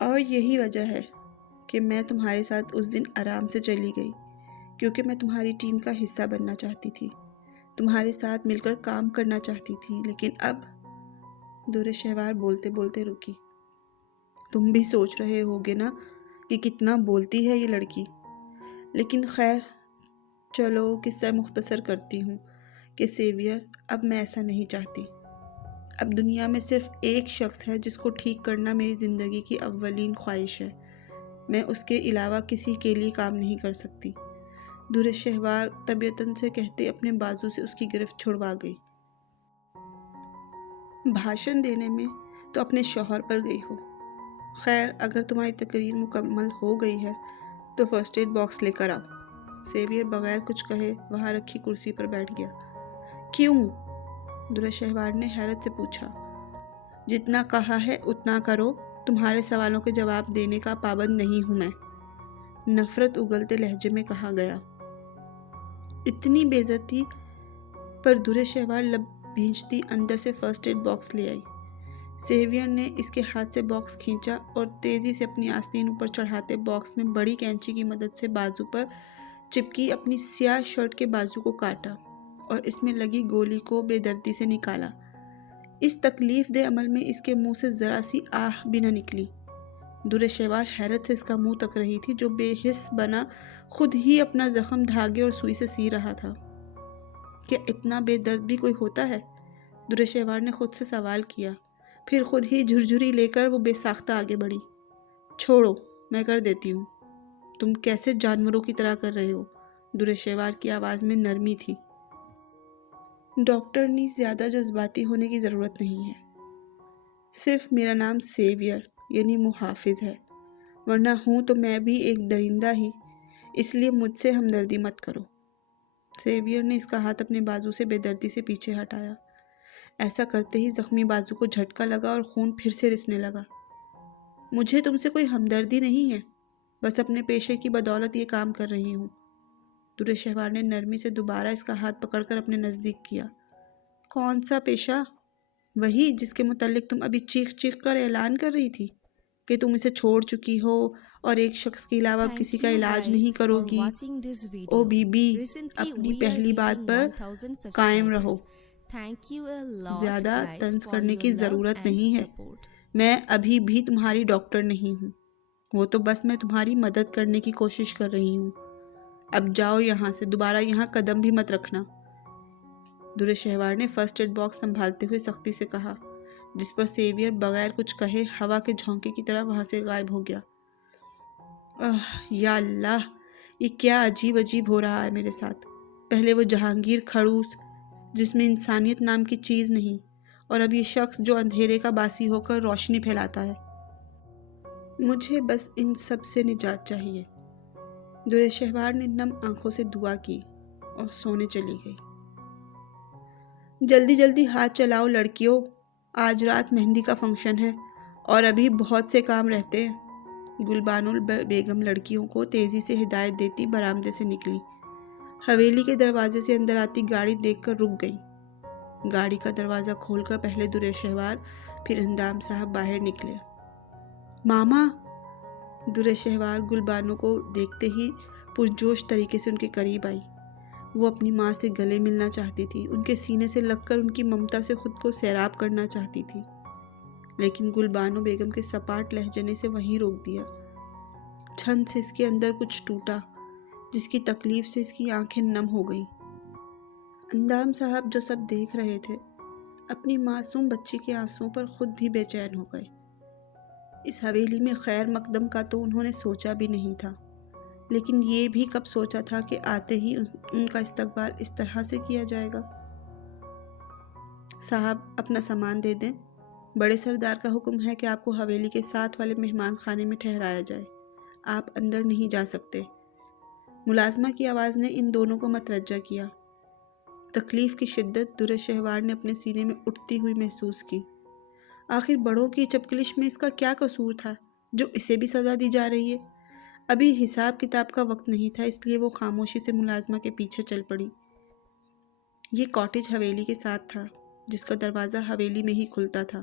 اور یہی وجہ ہے کہ میں تمہارے ساتھ اس دن آرام سے چلی گئی، کیونکہ میں تمہاری ٹیم کا حصہ بننا چاہتی تھی، تمہارے ساتھ مل کر کام کرنا چاہتی تھی۔ لیکن اب دور شہوار بولتے بولتے رکی۔ تم بھی سوچ رہے ہوگے نا کہ کتنا بولتی ہے یہ لڑکی، لیکن خیر چلو قصہ مختصر کرتی ہوں کہ سیویئر، اب میں ایسا نہیں چاہتی۔ اب دنیا میں صرف ایک شخص ہے جس کو ٹھیک کرنا میری زندگی کی اولین خواہش ہے۔ میں اس کے علاوہ کسی کے لیے کام نہیں کر سکتی۔ دور شہوار طبیعتاً سے کہتے اپنے بازو سے اس کی گرفت چھڑوا گئی۔ بھاشن دینے میں تو اپنے شوہر پر گئی ہو۔ خیر اگر تمہاری تقریر مکمل ہو گئی ہے تو فرسٹ ایڈ باکس لے کر آؤ۔ سیویئر بغیر کچھ کہے وہاں رکھی کرسی پر بیٹھ گیا۔ کیوں؟ دور شہوار نے حیرت سے پوچھا۔ جتنا کہا ہے اتنا کرو، تمہارے سوالوں کے جواب دینے کا پابند نہیں ہوں میں، نفرت اگلتے لہجے میں کہا گیا۔ اتنی بے عزتی پر دور شہوار لب بھینچتی اندر سے فرسٹ ایڈ باکس لے آئی۔ سیویئر نے اس کے ہاتھ سے باکس کھینچا اور تیزی سے اپنی آستین اوپر چڑھاتے باکس میں بڑی کینچی کی مدد سے بازو پر چپکی اپنی سیاہ شرٹ کے بازو کو کاٹا اور اس میں لگی گولی کو بے دردی سے نکالا۔ اس تکلیف دہ عمل میں اس کے منہ سے ذرا سی آہ بھی نہ نکلی۔ دور شہوار حیرت سے اس کا منہ تک رہی تھی جو بے حس بنا خود ہی اپنا زخم دھاگے اور سوئی سے سی رہا تھا۔ کیا اتنا بے درد بھی کوئی ہوتا ہے؟ دور شہوار نے خود سے سوال کیا، پھر خود ہی جھرجھری لے کر وہ بے ساختہ آگے بڑھی۔ چھوڑو، میں کر دیتی ہوں۔ تم کیسے جانوروں کی طرح کر رہے ہو؟ دور شہوار کی آواز میں نرمی تھی۔ ڈاکٹرنی زیادہ جذباتی ہونے کی ضرورت نہیں ہے۔ صرف میرا نام سیویئر یعنی محافظ ہے، ورنہ ہوں تو میں بھی ایک درندہ ہی، اس لیے مجھ سے ہمدردی مت کرو۔ سیویئر نے اس کا ہاتھ اپنے بازو سے بے دردی سے پیچھے ہٹایا۔ ایسا کرتے ہی زخمی بازو کو جھٹکا لگا اور خون پھر سے رسنے لگا۔ مجھے تم سے کوئی ہمدردی نہیں ہے، بس اپنے پیشے کی بدولت یہ کام کر رہی ہوں۔ دور شہوار نے نرمی سے دوبارہ اس کا ہاتھ پکڑ کر اپنے نزدیک کیا۔ کون سا پیشہ؟ وہی جس کے متعلق تم ابھی چیخ چیخ کر اعلان کر رہی تھی کہ تم اسے چھوڑ چکی ہو اور ایک شخص کے علاوہ اب کسی کا علاج نہیں کرو گی۔ او بی بی، اپنی پہلی بات پر قائم رہو۔ زیادہ طنز کرنے کی ضرورت نہیں ہے۔ میں ابھی بھی تمہاری ڈاکٹر نہیں ہوں، وہ تو بس میں تمہاری مدد کرنے کی کوشش کر رہی ہوں۔ اب جاؤ یہاں سے، دوبارہ یہاں قدم بھی مت رکھنا۔ دور شہوار نے فرسٹ ایڈ باکس سنبھالتے ہوئے سختی سے کہا، جس پر سیویئر بغیر کچھ کہے ہوا کے جھونکے کی طرح وہاں سے غائب ہو گیا۔ یا اللہ، یہ کیا عجیب عجیب ہو رہا ہے میرے ساتھ۔ پہلے وہ جہانگیر کھڑوس جس میں انسانیت نام کی چیز نہیں، اور اب یہ شخص جو اندھیرے کا باسی ہو کر روشنی پھیلاتا ہے۔ مجھے بس ان سب سے نجات چاہیے۔ دور شہوار نے نم آنکھوں سے دعا کی اور سونے چلی گئی۔ جلدی جلدی ہاتھ چلاؤ لڑکیوں، آج رات مہندی کا فنکشن ہے اور ابھی بہت سے کام رہتے ہیں۔ گلبانو بیگم لڑکیوں کو تیزی سے ہدایت دیتی برآمدے سے نکلی۔ حویلی کے دروازے سے اندر آتی گاڑی دیکھ کر رک گئی۔ گاڑی کا دروازہ کھول کر پہلے دور شہوار پھر اندام صاحب باہر نکلے۔ ماما! دور شہوار گلبانو کو دیکھتے ہی پرجوش طریقے سے ان کے قریب آئی۔ وہ اپنی ماں سے گلے ملنا چاہتی تھی، ان کے سینے سے لگ کر ان کی ممتا سے خود کو سیراب کرنا چاہتی تھی، لیکن گلبانو بیگم کے سپاٹ لہجے نے اسے وہیں روک دیا۔ چھن سے اس کے اندر کچھ ٹوٹا، جس کی تکلیف سے اس کی آنکھیں نم ہو گئیں۔ اندام صاحب جو سب دیکھ رہے تھے، اپنی معصوم بچی کے آنسوؤں پر خود بھی بے چین ہو گئے۔ اس حویلی میں خیر مقدم کا تو انہوں نے سوچا بھی نہیں تھا، لیکن یہ بھی کب سوچا تھا کہ آتے ہی ان کا استقبال اس طرح سے کیا جائے گا۔ صاحب اپنا سامان دے دیں، بڑے سردار کا حکم ہے کہ آپ کو حویلی کے ساتھ والے مہمان خانے میں ٹھہرایا جائے، آپ اندر نہیں جا سکتے۔ ملازمہ کی آواز نے ان دونوں کو متوجہ کیا۔ تکلیف کی شدت دور شہوار نے اپنے سینے میں اٹھتی ہوئی محسوس کی۔ آخر بڑوں کی چپکلش میں اس کا کیا قصور تھا جو اسے بھی سزا دی جا رہی ہے؟ ابھی حساب کتاب کا وقت نہیں تھا، اس لیے وہ خاموشی سے ملازمہ کے پیچھے چل پڑی۔ یہ کاٹیج حویلی کے ساتھ تھا، جس کا دروازہ حویلی میں ہی کھلتا تھا۔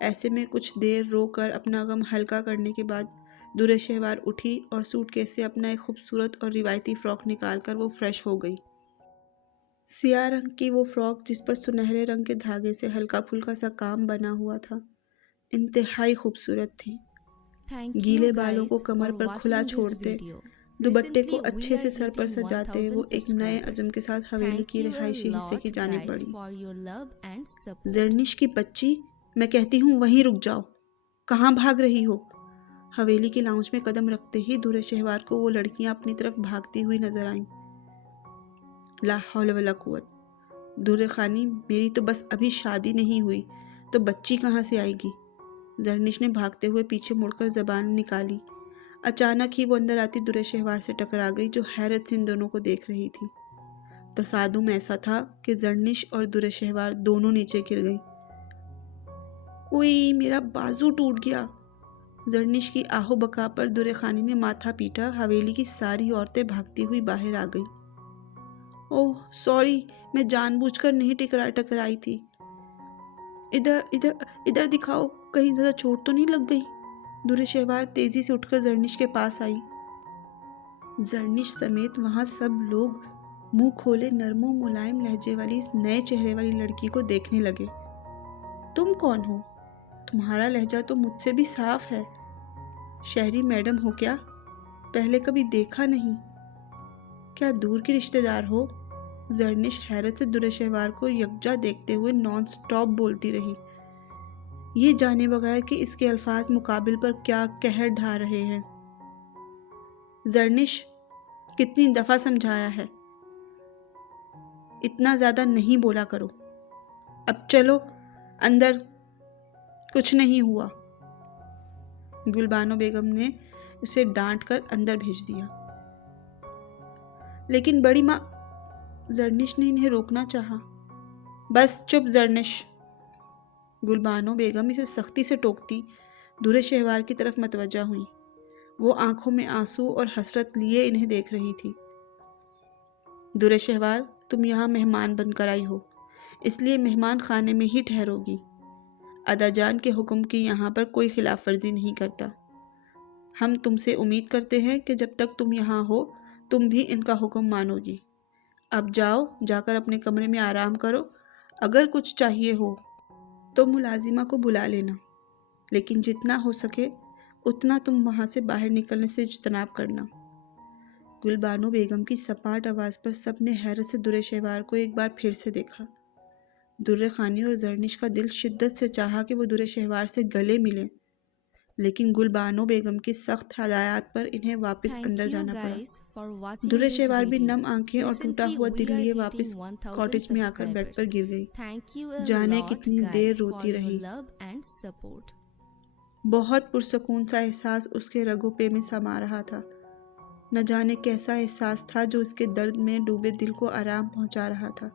ایسے میں کچھ دیر رو کر اپنا غم ہلکا کرنے کے بعد درِ شہوار اٹھی اور سوٹ کیس سے اپنا ایک خوبصورت اور روایتی فراک نکال کر وہ فریش ہو گئی۔ سیاہ رنگ کی وہ فراک جس پر سنہرے رنگ کے دھاگے سے ہلکا پھلکا سا کام بنا ہوا تھا، انتہائی خوبصورت تھی۔ گیلے بالوں کو کمر پر کھلا چھوڑتے، دوپٹے کو اچھے سے سر پر سجاتے وہ ایک نئے عزم کے ساتھ حویلی کی رہائشی حصے کی جانب بڑھی۔ زرنش کی بچی، میں کہتی ہوں وہیں رک جاؤ، کہاں بھاگ رہی ہو؟ حویلی کے لاؤنج میں قدم رکھتے ہی درِ شہوار کو وہ لڑکیاں اپنی طرف بھاگتی ہوئی نظر آئیں۔ لا حول ولا قوت، درِ خانی میری تو بس ابھی شادی نہیں ہوئی تو بچی کہاں سے آئے گی؟ زرنش نے بھاگتے ہوئے پیچھے مڑ کر زبان نکالی۔ اچانک ہی وہ اندر آتی درِ شہوار سے ٹکرا گئی جو حیرت سے ان دونوں کو دیکھ رہی تھی۔ تصادم ایسا تھا کہ زرنش اور درِ شہوار دونوں نیچے گر گئیں۔ اوئی میرا بازو ٹوٹ گیا۔ زرنش کی آہو بکا پر درِ خانی نے ماتھا پیٹا۔ حویلی کی ساری عورتیں بھاگتی ہوئی باہر آ گئیں۔ اوہ سوری، میں جان بوجھ کر نہیں ٹکرائی تھی۔ ادھر دکھاؤ، کہیں زیادہ چوٹ تو نہیں لگ گئی؟ درِ شہوار تیزی سے اٹھ کر زرنش کے پاس آئی۔ زرنش سمیت وہاں سب لوگ منہ کھولے نرم و ملائم لہجے والی اس نئے چہرے والی لڑکی کو دیکھنے لگے۔ تم کون ہو؟ تمہارا لہجہ تو مجھ سے بھی صاف ہے۔ شہری میڈم ہو کیا؟ پہلے کبھی دیکھا نہیں۔ کیا دور کی رشتہ دار ہو؟ زرنش حیرت سے درِ شہوار کو یکجا دیکھتے ہوئے نان سٹاپ بولتی رہی، یہ جانے بغیر کہ اس کے الفاظ مقابل پر کیا قہر ڈھا رہے ہیں۔ زرنش، کتنی دفعہ سمجھایا ہے، اتنا زیادہ نہیں بولا کرو۔ اب چلو اندر، کچھ نہیں ہوا۔ گلبانو بیگم نے اسے ڈانٹ کر اندر بھیج دیا۔ لیکن بڑی ماں، زرنش نے انہیں روکنا چاہا۔ بس چپ زرنش، گلبانو بیگم اسے سختی سے ٹوکتی درِ شہوار کی طرف متوجہ ہوئیں۔ وہ آنکھوں میں آنسو اور حسرت لیے انہیں دیکھ رہی تھی۔ درِ شہوار، تم یہاں مہمان بن کر آئی ہو، اس لیے مہمان خانے میں ہی ٹھہرو گی۔ ادا جان کے حکم کی یہاں پر کوئی خلاف ورزی نہیں کرتا۔ ہم تم سے امید کرتے ہیں کہ جب تک تم یہاں ہو تم بھی ان کا حکم مانو گی۔ اب جاؤ، جا کر اپنے کمرے میں آرام کرو۔ اگر کچھ چاہیے ہو تو ملازمہ کو بلا لینا، لیکن جتنا ہو سکے اتنا تم وہاں سے باہر نکلنے سے اجتناب کرنا۔ گلبانو بیگم کی سپاٹ آواز پر سب نے حیرت سے درِ شہوار کو ایک بار پھر سے دیکھا۔ درِ خانی اور زرنش کا دل شدت سے چاہا کہ وہ درِ شہوار سے گلے ملیں، لیکن گلبانو بیگم کی سخت ہدایات پر انہیں واپس اندر جانا پڑا۔ درِ شہوار بھی نم آنکھیں اور ٹوٹا ہوا دل لیے واپس کاٹیج میں آ کر بیڈ پر گر گئی۔ جانے کتنی دیر روتی رہی۔ بہت پرسکون سا احساس اس کے رگوں پہ میں سما رہا تھا۔ نہ جانے کیسا احساس تھا جو اس کے درد میں ڈوبے دل کو آرام پہنچا رہا تھا۔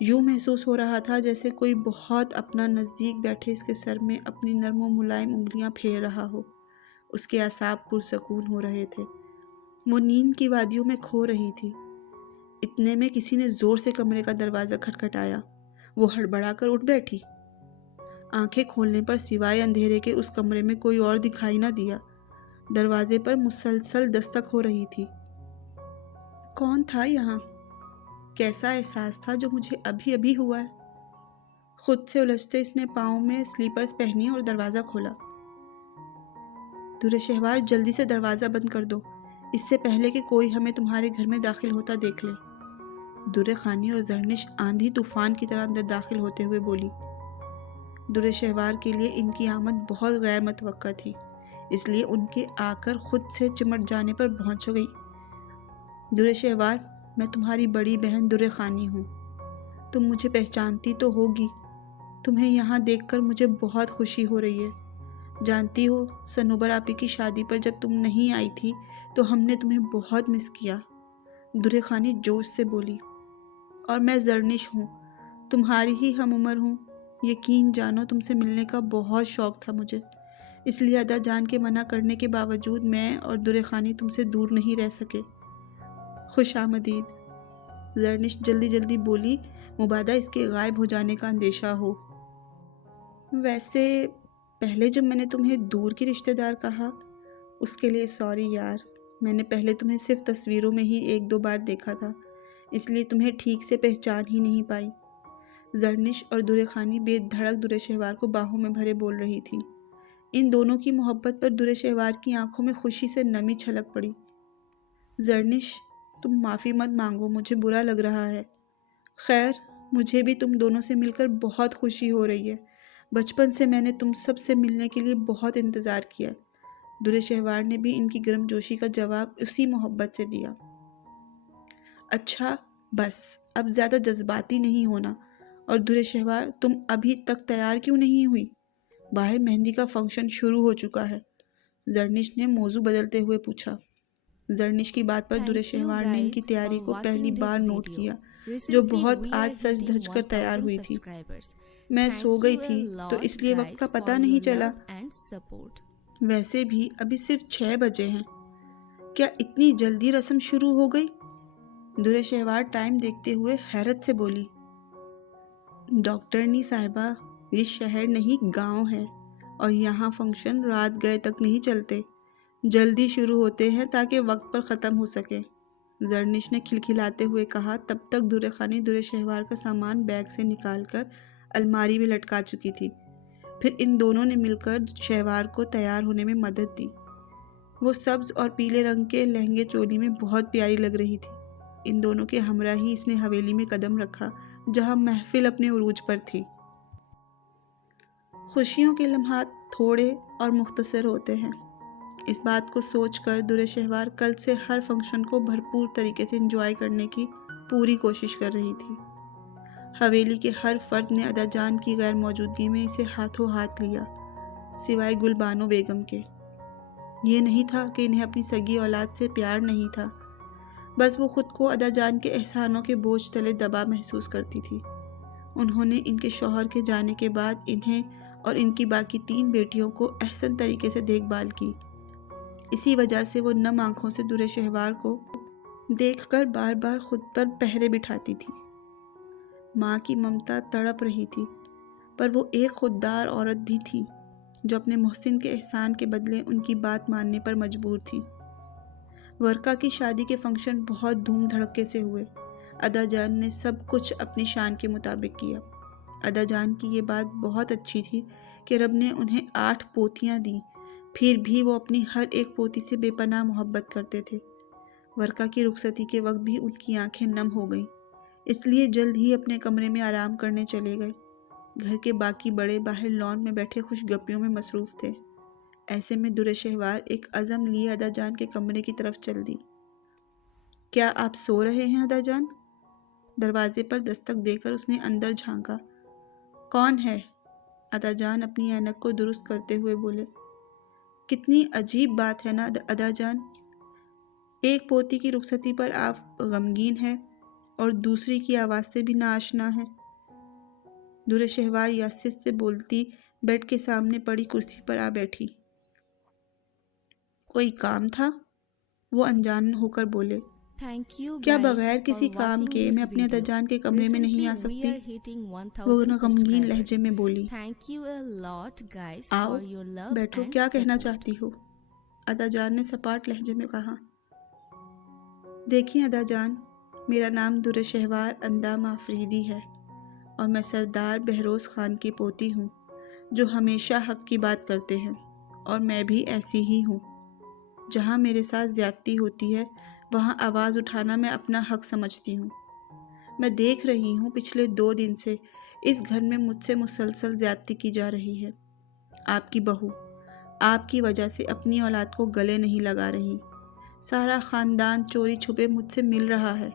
یوں محسوس ہو رہا تھا جیسے کوئی بہت اپنا نزدیک بیٹھے اس کے سر میں اپنی نرم و ملائم انگلیاں پھیر رہا ہو۔ اس کے اعصاب پرسکون ہو رہے تھے۔ وہ نیند کی وادیوں میں کھو رہی تھی۔ اتنے میں کسی نے زور سے کمرے کا دروازہ کھٹکھٹایا۔ وہ ہڑبڑا کر اٹھ بیٹھی۔ آنکھیں کھولنے پر سوائے اندھیرے کے اس کمرے میں کوئی اور دکھائی نہ دیا۔ دروازے پر مسلسل دستک ہو رہی تھی۔ کون تھا یہاں؟ کیسا احساس تھا جو مجھے ابھی ابھی ہوا ہے؟ خود سے الجھتے اس نے پاؤں میں سلیپرز پہنی اور دروازہ کھولا۔ درِ شہوار، جلدی سے دروازہ بند کر دو، اس سے پہلے کہ کوئی ہمیں تمہارے گھر میں داخل ہوتا دیکھ لے۔ درِ خانی اور زرنش آندھی طوفان کی طرح اندر داخل ہوتے ہوئے بولی۔ درِ شہوار کے لیے ان کی آمد بہت غیر متوقع تھی، اس لیے ان کے آ کر خود سے چمٹ جانے پر پہنچ گئی۔ درِ شہوار، میں تمہاری بڑی بہن درِ خانی ہوں، تم مجھے پہچانتی تو ہوگی۔ تمہیں یہاں دیکھ کر مجھے بہت خوشی ہو رہی ہے۔ جانتی ہو، صنوبر آپی کی شادی پر جب تم نہیں آئی تھی تو ہم نے تمہیں بہت مس کیا۔ درِ خانی جوش سے بولی۔ اور میں زرنش ہوں، تمہاری ہی ہم عمر ہوں۔ یقین جانو تم سے ملنے کا بہت شوق تھا مجھے، اس لیے ادا جان کے منع کرنے کے باوجود میں اور درِ خانی تم سے دور نہیں رہ سکے۔ خوش آمدید، زرنش جلدی جلدی بولی۔ مبادا اس کے غائب ہو جانے کا اندیشہ ہو۔ ویسے پہلے جب میں نے تمہیں دور کی رشتہ دار کہا اس کے لیے سوری یار، میں نے پہلے تمہیں صرف تصویروں میں ہی 1-2 بار دیکھا تھا، اس لیے تمہیں ٹھیک سے پہچان ہی نہیں پائی۔ زرنش اور درے خانی بے دھڑک درے شہوار کو باہوں میں بھرے بول رہی تھی۔ ان دونوں کی محبت پر درے شہوار کی آنکھوں میں خوشی سے نمی چھلک پڑی۔ زرنش تم معافی مت مانگو، مجھے برا لگ رہا ہے۔ خیر مجھے بھی تم دونوں سے مل کر بہت خوشی ہو رہی ہے، بچپن سے میں نے تم سب سے ملنے کے لیے بہت انتظار کیا۔ درے شہوار نے بھی ان کی گرم جوشی کا جواب اسی محبت سے دیا۔ اچھا بس اب زیادہ جذباتی نہیں ہونا، اور درے شہوار تم ابھی تک تیار کیوں نہیں ہوئی؟ باہر مہندی کا فنکشن شروع ہو چکا ہے، زرنش نے موضوع بدلتے ہوئے پوچھا۔ زرنش کی بات پر درے شہوار نے ان کی تیاری کو پہلی بار نوٹ کیا، جو بہت آج سج دھج کر تیار ہوئی تھی۔ میں سو گئی تھی تو اس لیے وقت کا پتہ نہیں چلا، ویسے بھی ابھی صرف 6 بجے ہیں، کیا اتنی جلدی رسم شروع ہو گئی؟ درے شہوار ٹائم دیکھتے ہوئے حیرت سے بولی۔ ڈاکٹرنی صاحبہ یہ شہر نہیں گاؤں ہے، اور یہاں فنکشن رات گئے تک نہیں چلتے، جلدی شروع ہوتے ہیں تاکہ وقت پر ختم ہو سکے، زرنش نے کھلکھلاتے ہوئے کہا۔ تب تک درے خانی درے شہوار کا سامان بیگ سے نکال کر الماری میں لٹکا چکی تھی، پھر ان دونوں نے مل کر شہوار کو تیار ہونے میں مدد دی۔ وہ سبز اور پیلے رنگ کے لہنگے چولی میں بہت پیاری لگ رہی تھی۔ ان دونوں کے ہمراہ ہی اس نے حویلی میں قدم رکھا جہاں محفل اپنے عروج پر تھی۔ خوشیوں کے لمحات تھوڑے اور مختصر ہوتے ہیں، اس بات کو سوچ کر درے شہوار کل سے ہر فنکشن کو بھرپور طریقے سے انجوائے کرنے کی پوری کوشش کر رہی تھی۔ حویلی کے ہر فرد نے ادا جان کی غیر موجودگی میں اسے ہاتھوں ہاتھ لیا، سوائے گل بانو بیگم کے۔ یہ نہیں تھا کہ انہیں اپنی سگی اولاد سے پیار نہیں تھا، بس وہ خود کو ادا جان کے احسانوں کے بوجھ تلے دبا محسوس کرتی تھی۔ انہوں نے ان کے شوہر کے جانے کے بعد انہیں اور ان کی باقی 3 بیٹیوں کو احسن طریقے سے دیکھ بھال کی، اسی وجہ سے وہ نم آنکھوں سے درے شہوار کو دیکھ کر بار بار خود پر پہرے بٹھاتی تھی۔ ماں کی ممتا تڑپ رہی تھی، پر وہ ایک خوددار عورت بھی تھی جو اپنے محسن کے احسان کے بدلے ان کی بات ماننے پر مجبور تھی۔ ورکا کی شادی کے فنکشن بہت دھوم دھڑکے سے ہوئے۔ ادا جان نے سب کچھ اپنی شان کے مطابق کیا۔ ادا جان کی یہ بات بہت اچھی تھی کہ رب نے انہیں 8 پوتیاں دیں، پھر بھی وہ اپنی ہر ایک پوتی سے بے پناہ محبت کرتے تھے۔ ورکا کی رخصتی کے وقت بھی ان کی آنکھیں نم ہو گئیں، اس لیے جلد ہی اپنے کمرے میں آرام کرنے چلے گئے۔ گھر کے باقی بڑے باہر لان میں بیٹھے خوش گپیوں میں مصروف تھے۔ ایسے میں درے شہوار ایک عزم لیے ادا جان کے کمرے کی طرف چل دی۔ کیا آپ سو رہے ہیں ادا جان؟ دروازے پر دستک دے کر اس نے اندر جھانکا۔ کون ہے؟ ادا جان اپنی اینک کو درست کرتے ہوئے بولے۔ کتنی عجیب بات ہے نا ادا جان، ایک پوتی کی رخصتی پر آپ غمگین ہیں اور دوسری کی آواز سے بھی ناآشنا ہیں۔ درے شہوار یاست سے بولتی بیڈ کے سامنے پڑی کرسی پر آ بیٹھی۔ کوئی کام تھا؟ وہ انجان ہو کر بولے۔ کیا بغیر کسی کام کے میں اپنے ادا جان کے کمرے میں نہیں آ سکتی؟ وہ غمگین لہجے میں بولی۔ آؤ بیٹھو، کیا کہنا چاہتی ہو؟ ادا جان نے سپاٹ لہجے میں کہا۔ دیکھیں ادا جان، میرا نام درے شہوار اندام آفریدی ہے، اور میں سردار بہروز خان کی پوتی ہوں جو ہمیشہ حق کی بات کرتے ہیں، اور میں بھی ایسی ہی ہوں۔ جہاں میرے ساتھ زیادتی ہوتی ہے وہاں آواز اٹھانا میں اپنا حق سمجھتی ہوں۔ میں دیکھ رہی ہوں پچھلے 2 دن سے اس گھر میں مجھ سے مسلسل زیادتی کی جا رہی ہے۔ آپ کی بہو آپ کی وجہ سے اپنی اولاد کو گلے نہیں لگا رہی، سارا خاندان چوری چھپے مجھ سے مل رہا ہے۔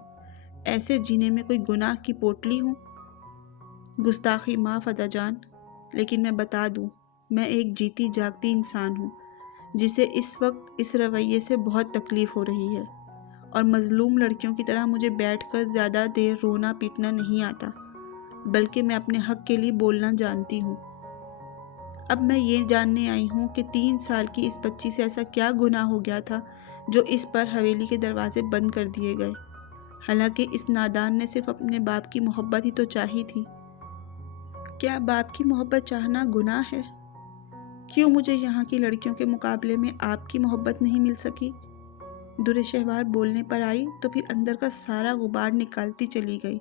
ایسے جینے میں کوئی گناہ کی پوٹلی ہوں؟ گستاخی معاف ادا جان، لیکن میں بتا دوں میں ایک جیتی جاگتی انسان ہوں جسے اس وقت اس رویے سے بہت تکلیف ہو رہی ہے، اور مظلوم لڑکیوں کی طرح مجھے بیٹھ کر زیادہ دیر رونا پیٹنا نہیں آتا، بلکہ میں اپنے حق کے لیے بولنا جانتی ہوں۔ اب میں یہ جاننے آئی ہوں کہ 3 سال کی اس بچی سے ایسا کیا گناہ ہو گیا تھا جو اس پر حویلی کے دروازے بند کر دیے گئے۔ حالانکہ اس نادان نے صرف اپنے باپ کی محبت ہی تو چاہی تھی۔ کیا باپ کی محبت چاہنا گناہ ہے؟ کیوں مجھے یہاں کی لڑکیوں کے مقابلے میں آپ کی محبت نہیں مل سکی؟ در شہوار بولنے پر آئی تو پھر اندر کا سارا غبار نکالتی چلی گئی۔